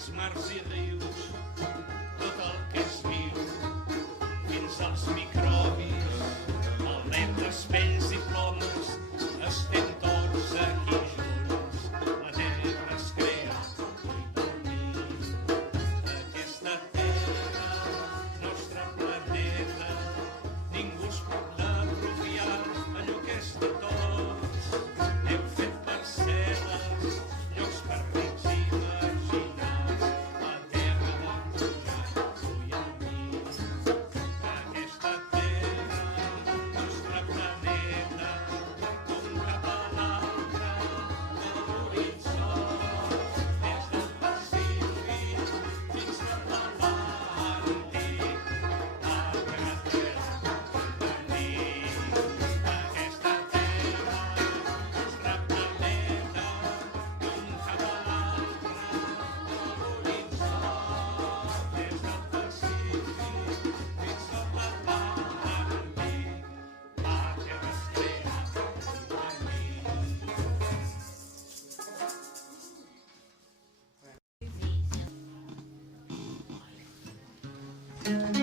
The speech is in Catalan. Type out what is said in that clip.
aquests mars i rius, tot el que es viu, fins als microbis, aletes, pells i plomes, estem tots aquí junts, la terra es crea per mi. Aquesta terra, nostre planeta, ningú es pot apropiar allò que és de tots. Hem fet parcel·les, llocs per rics imaginats, la terra de pujar tu i a mi. Aquesta terra, nostre planeta, com cap a l'altre de l'horitzó, des del Pacífic fins a l'Atlàntic, la terra per mi. Aquesta terra, nostre planeta, com cap a l'altre de l'horitzó, des del Pacífic fins a l'Atlàntic, la terra es crea per mi.